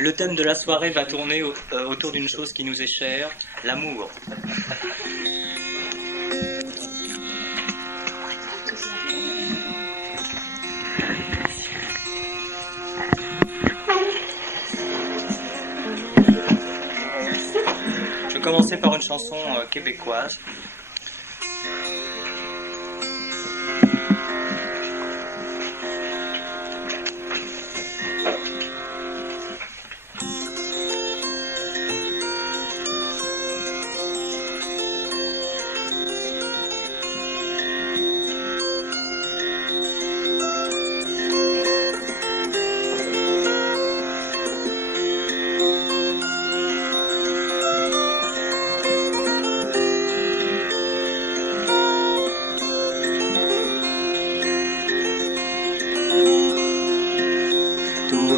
Le thème de la soirée va tourner autour d'une chose qui nous est chère, l'amour. Je vais commencer par une chanson québécoise.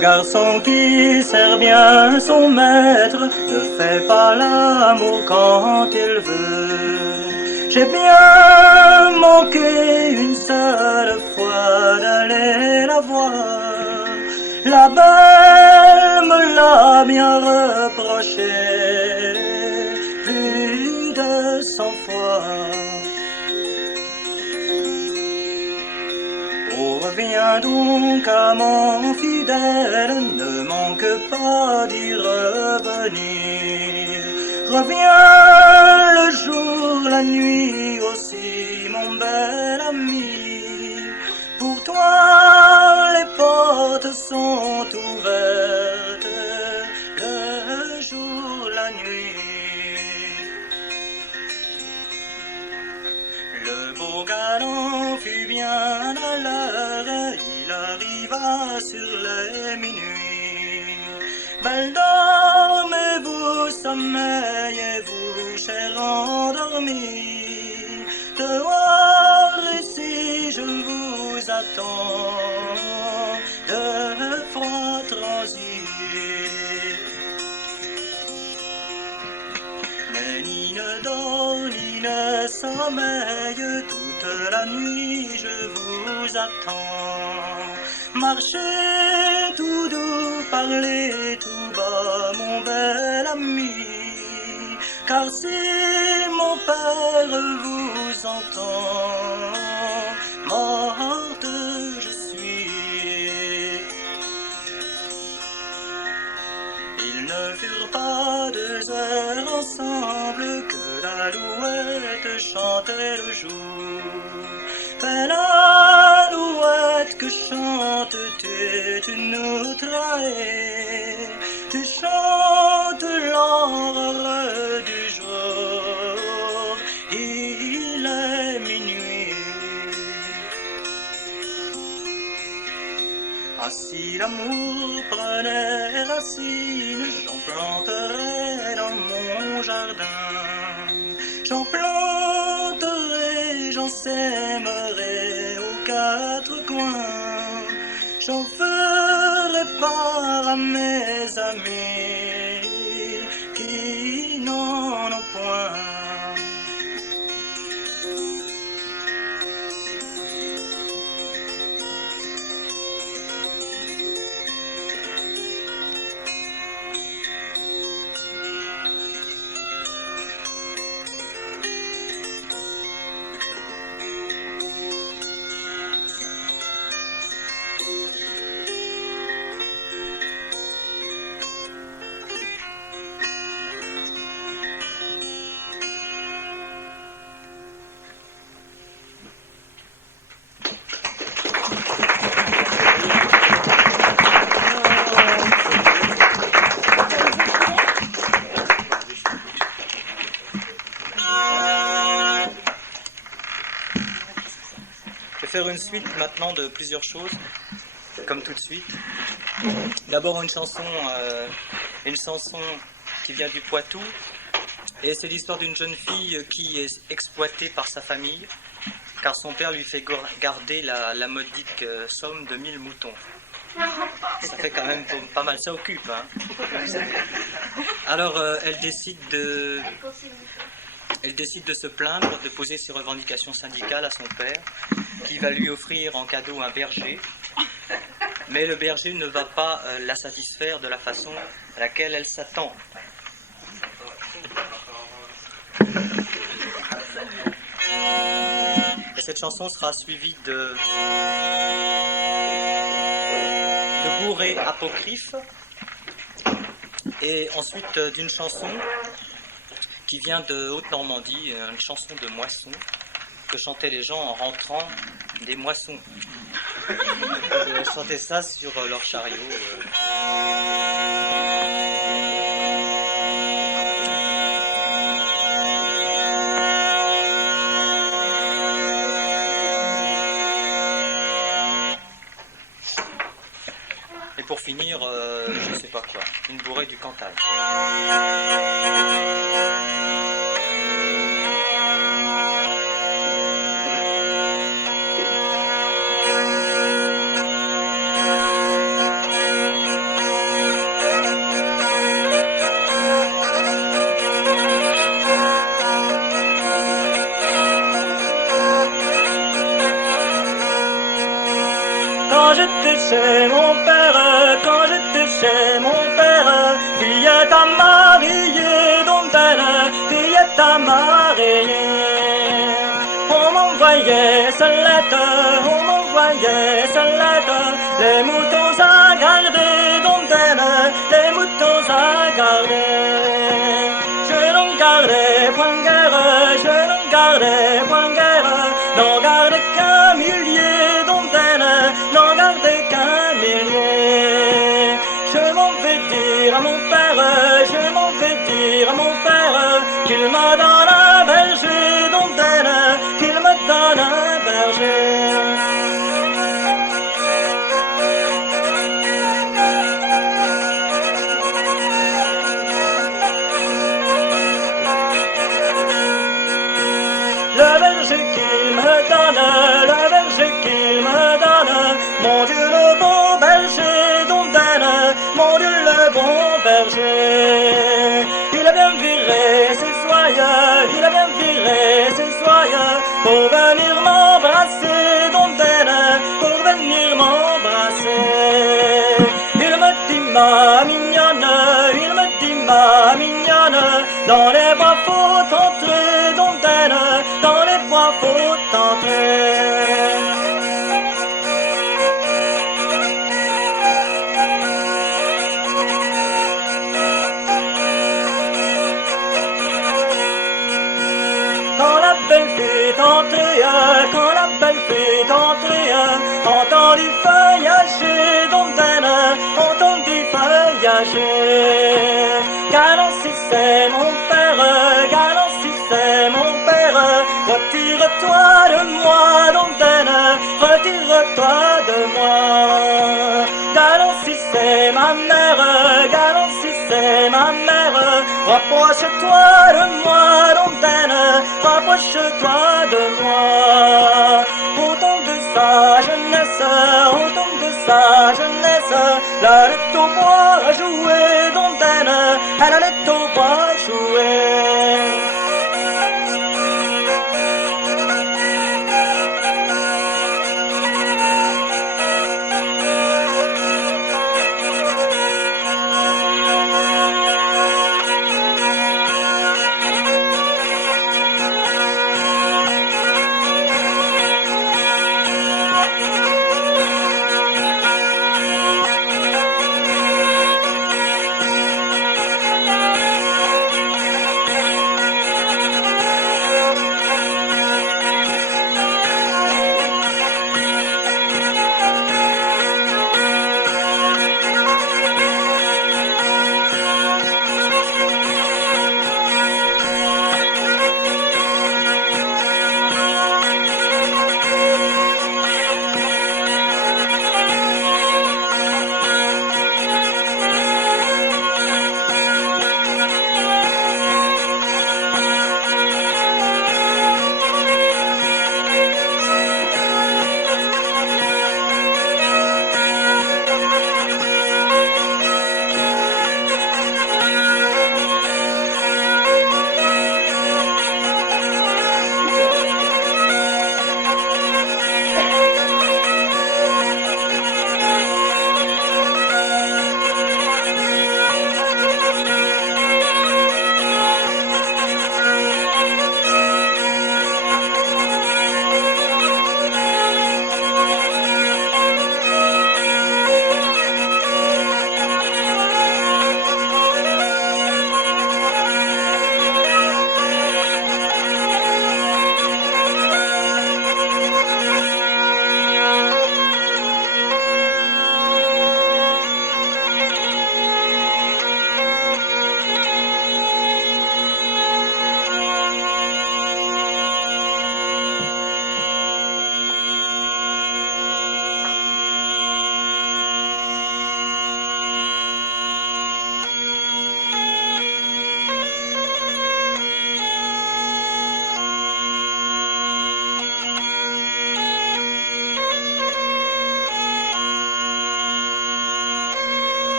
Garçon qui sert bien son maître ne fait pas l'amour quand il veut. J'ai bien manqué une seule fois d'aller la voir. La belle me l'a bien reproché plus de 100 fois. Reviens donc à mon fidèle, ne manque pas d'y revenir. Reviens le jour, la nuit aussi, mon bel ami. Pour toi, les portes sont ouvertes, le jour, la nuit. Le beau galant fut bien à l'heure, il arriva sur les minuit. Belle dormez-vous, sommeillez-vous, cher endormi. Dehors ici je vous attends, de froid transit. Mais ni ne dort, ni ne sommeille, toute la nuit je vous attends. Marchez tout doux, parlez tout bas, mon bel ami, car si mon père vous entend, morte je suis. Ils ne furent pas 2 heures ensemble que l'alouette chantait le jour. Belle alouette, que chantes-tu, tu nous trahis. Tu chantes l'aurore du jour, il est minuit. Ah, si l'amour prenait racine, j'en planterais dans mon jardin. J'en planterais, j'en sèmerais aux 4 coins. J'en ferai part à mes amis qui n'en ont point. Faire une suite maintenant de plusieurs choses, comme tout de suite. D'abord une chanson qui vient du Poitou, et c'est l'histoire d'une jeune fille qui est exploitée par sa famille, car son père lui fait garder la modique somme de 1000 moutons. Ça fait quand même pas mal, ça occupe, hein. Alors elle décide de se plaindre, de poser ses revendications syndicales à son père, qui va lui offrir en cadeau un berger. Mais le berger ne va pas la satisfaire de la façon à laquelle elle s'attend. Et cette chanson sera suivie de bourrées apocryphes et ensuite d'une chanson qui vient de Haute-Normandie, une chanson de moisson que chantaient les gens en rentrant des moissons. Ils chantaient ça sur leur chariot. Et pour finir, je sais pas quoi, une bourrée du Cantal. Quand j'étais chez mon père, quand j'étais chez mon père, fillette à marier, dentelle, fillette à marier. On m'envoyait salette, on m'envoyait salette, les moutons à garder, dentelle, les moutons à garder. Je n'en gardais point guère, je n'en gardais point guère, n'en gardais qu'un millier, dentelle, n'en gardais qu'un millier. Je m'en vais dire à mon père, je m'en vais dire à mon père, qu'il me donne un berger, dentelle, qu'il me donne un berger. Le berger qu'il me donne, le berger qu'il me donne, mon Dieu le bon berger, dentelle, mon Dieu le bon berger. Il a bien viré ses soyeux, il a bien viré ses soyeux, pour venir m'embrasser, dentelle, pour venir m'embrasser. Il me dit ma mignonne, il me dit ma mignonne, dans les bois faut entrer, dentelle, dans les bois faut entrer. Quand la belle fut entrée, quand la belle fut entrée, entendit feuillager, dentelle, entendit feuillager. Galant si c'est mon père, galant si c'est mon père, retire-toi de moi, dentelle, retire-toi de moi. Galant si c'est ma mère, galant si c'est ma mère, rapproche-toi de moi, dentelle, rapproche-toi de moi. Au temps de sa jeunesse, au temps de sa jeunesse, elle allait au bois jouer, dentelle, elle allait au bois jouer.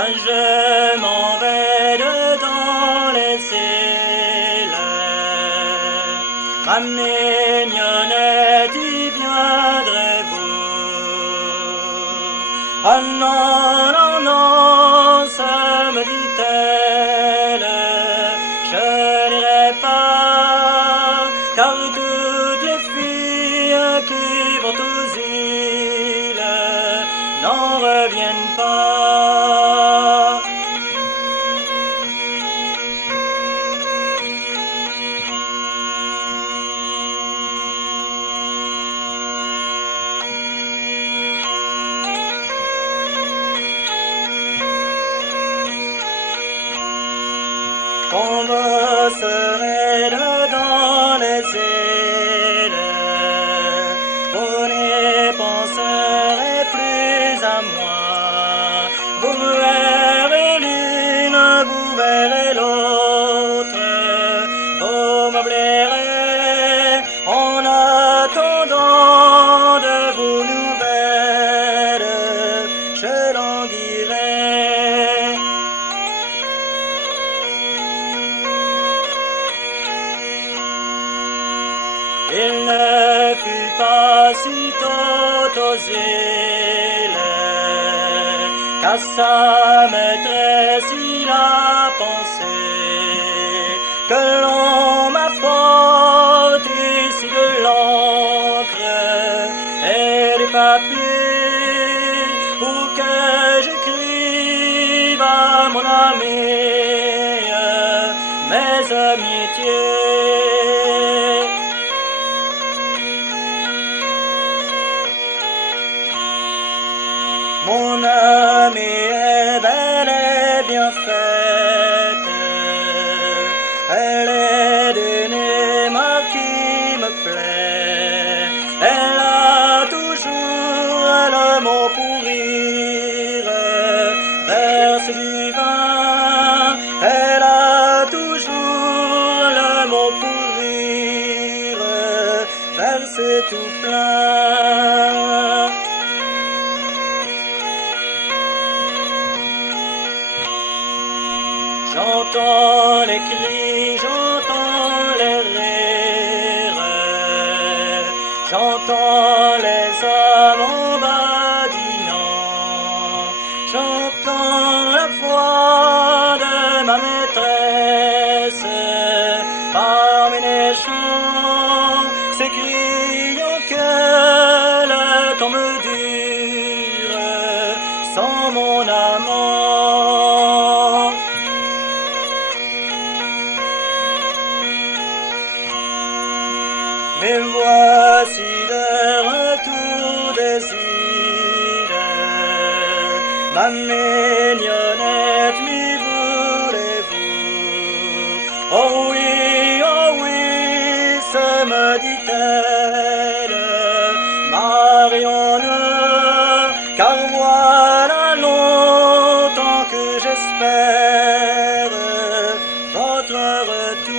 Ah, je m'en vais dedans les îles. Ma mignonnette, y viendrez-vous? Ah non, non, non, ça me dit-elle, je n'irai pas, car toutes les filles qui vont aux îles n'en reviennent pas. Quand vous serez dedans les îles, vous n'y penserez plus à moi. Vous verrez l'une, vous verrez l'autre, vous me plairez en attendant de vos nouvelles, je languirai. Il ne fut pas sitôt aux îles qu'à sa maîtresse il a pensé que l'on m'apporte ici de l'encre et du papier pour que j'écrive à mon ami mes amitiés. Mon amie est belle et bien faite, elle est d'une marque qui me plaît, elle a toujours le mot pour rire, verse divin, elle a toujours le mot pour rire, verse tout plein. J'entends les cris, j'entends les rires, j'entends les hommes en badinant, j'entends la voix de ma maîtresse parmi les champs, s'écriant que le temps me dure sans mon amant. Mais voici le retour des îles, ma mignonnette, m'y voulez-vous? Oh oui, se me dit-elle, marions-nous, car voilà longtemps que j'espère votre retour.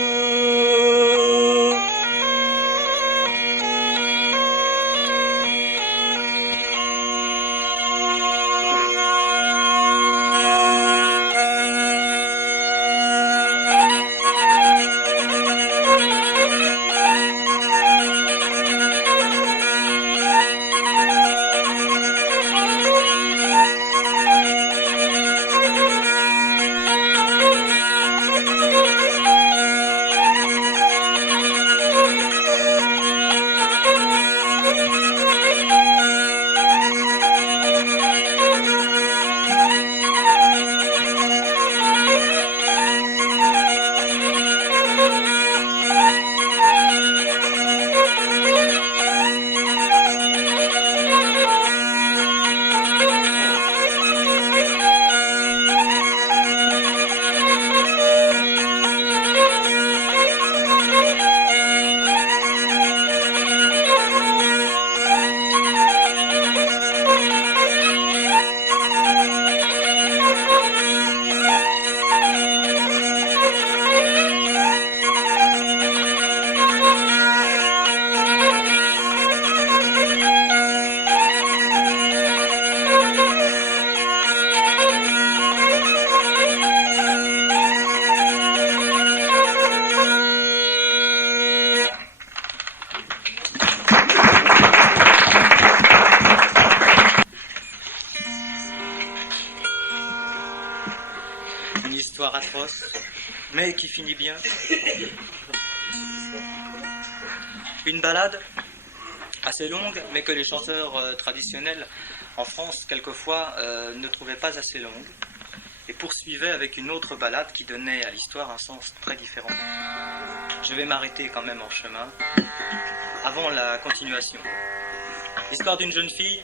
atroce, mais qui finit bien. Une ballade assez longue, mais que les chanteurs traditionnels en France, quelquefois, ne trouvaient pas assez longue, et poursuivaient avec une autre ballade qui donnait à l'histoire un sens très différent. Je vais m'arrêter quand même en chemin, avant la continuation. L'histoire d'une jeune fille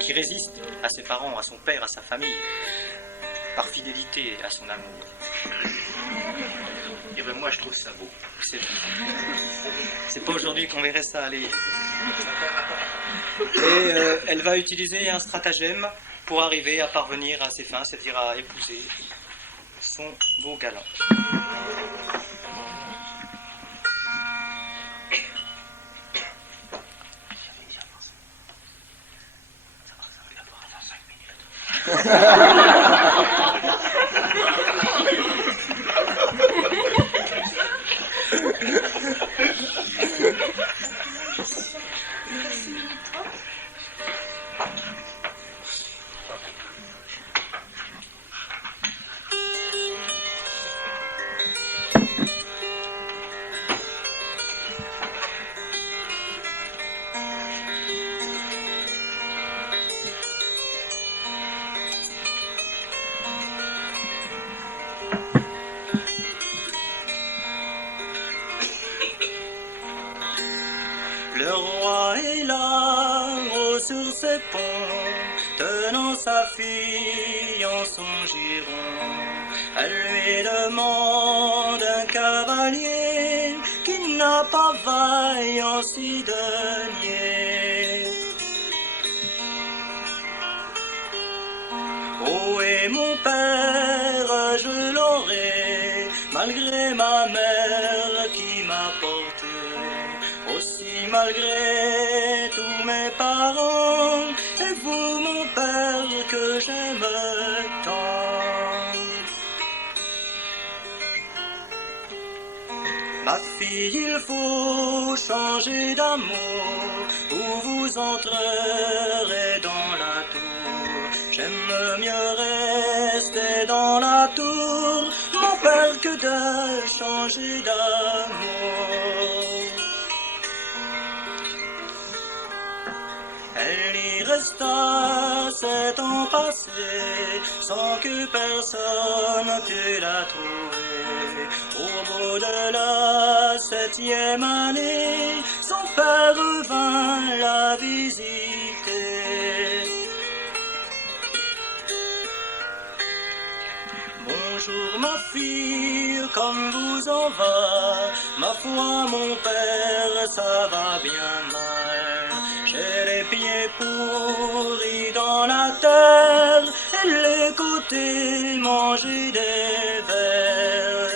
qui résiste à ses parents, à son père, à sa famille, par fidélité à son amour. Et ben moi je trouve ça beau. C'est pas aujourd'hui qu'on verrait ça aller. Et elle va utiliser un stratagème pour arriver à parvenir à ses fins, c'est-à-dire à épouser son beau galant. Le roi est là, haut sur ses ponts, tenant sa fille en son giron. Elle lui demande un cavalier qui n'a pas vaillance de nier. Où est mon père, je l'aurai, malgré ma mère qui m'a porté. Aussi malgré tous mes parents, et vous mon père que j'aime tant. Ma fille, il faut changer d'amour, ou vous entrerez dans la tour. J'aime mieux rester dans la tour, mon père, que de changer d'amour. Elle y resta 7 ans passés, sans que personne pût la trouver. Au bout de la 7e année, son père vint la visiter. Bonjour ma fille, comme vous en va? Ma foi mon père, ça va bien mal. J'ai les pieds pourris dans la terre et les côtés mangés des vers.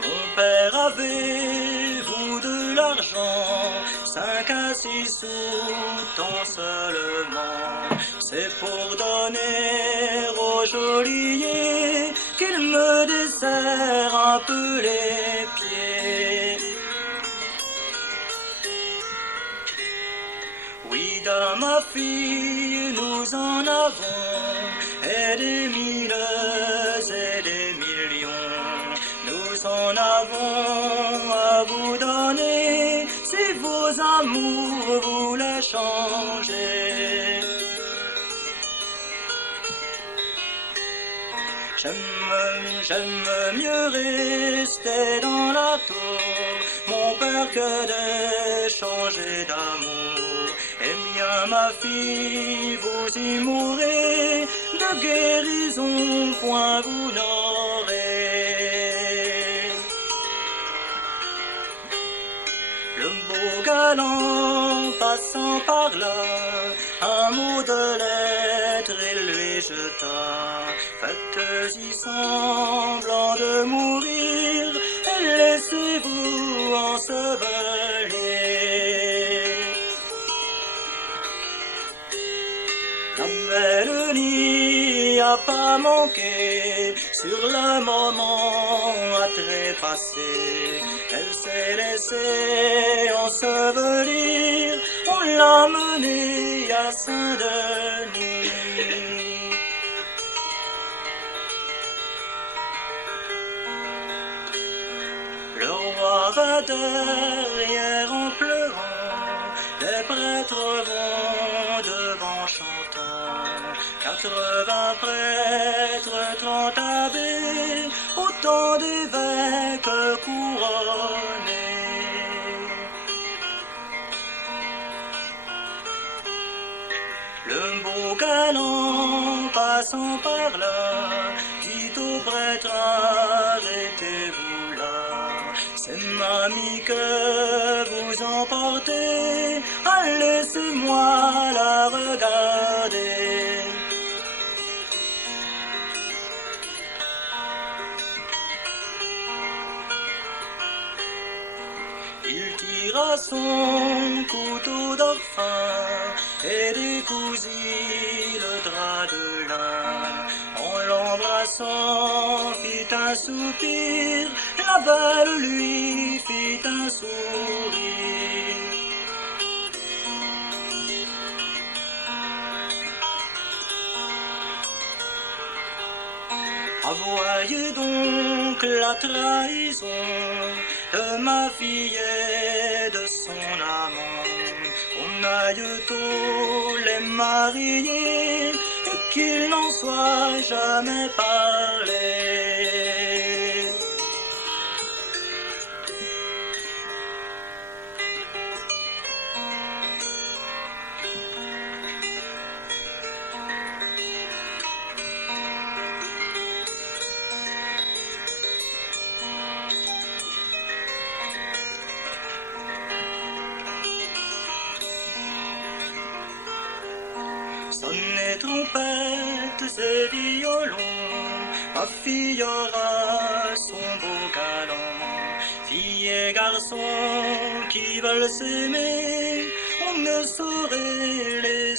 Mon père, avez-vous de l'argent? 5 à 6 sous, tant seulement. C'est pour donner au geôlier qu'il me desserre un peu les pieds. Oui, dans ma fille, nous en avons, et des mille et des millions. Nous en avons à vous donner, si vos amours voulaient changer. J'aime mieux rester dans la tour, mon père, que de changer d'amour. Eh bien ma fille, vous y mourrez, de guérison point vous n'aurez. Le beau galant passant par là, un mot de lettre il lui jeta. Faites-y semblant de mourir et laissez-vous ensevelir. La belle n'y a pas manqué, sur le moment à trépasser. Elle s'est laissée ensevelir, on l'a menée à Saint-Denis. 80 prêtres, 30 abbés, autant d'évêques couronnés. Le beau galant passant par là, dit au prêtre, arrêtez-vous là. C'est mamie que vous emportez, laissez-moi la regarder. Il tira son couteau d'orphin et décousit le drap de lin. En l'embrassant, fit un soupir, la belle lui fit un sourire. Voyez donc la trahison de ma fille et de son amant. On aille tous les marier et qu'il n'en soit jamais parlé. Sonnez trompettes et violons, ma fille aura son beau galant. Filles et garçons qui veulent s'aimer, on ne saurait les